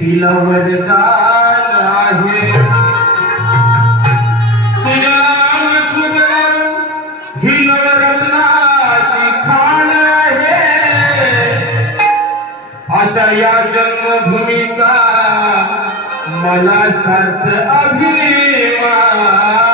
तिला वरदान आहे. सुजलाम सुजलाम ही नवरत्नाची खाण आहे. अशा या जन्मभूमीचा मला सार्थ अभिमान.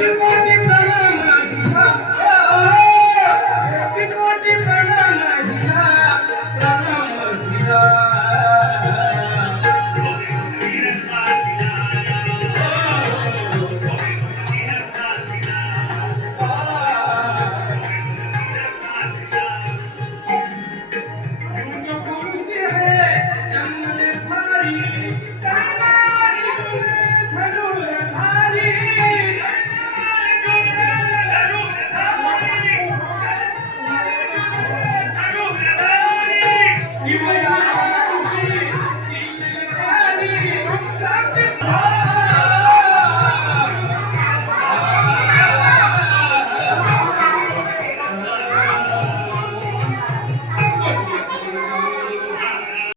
you.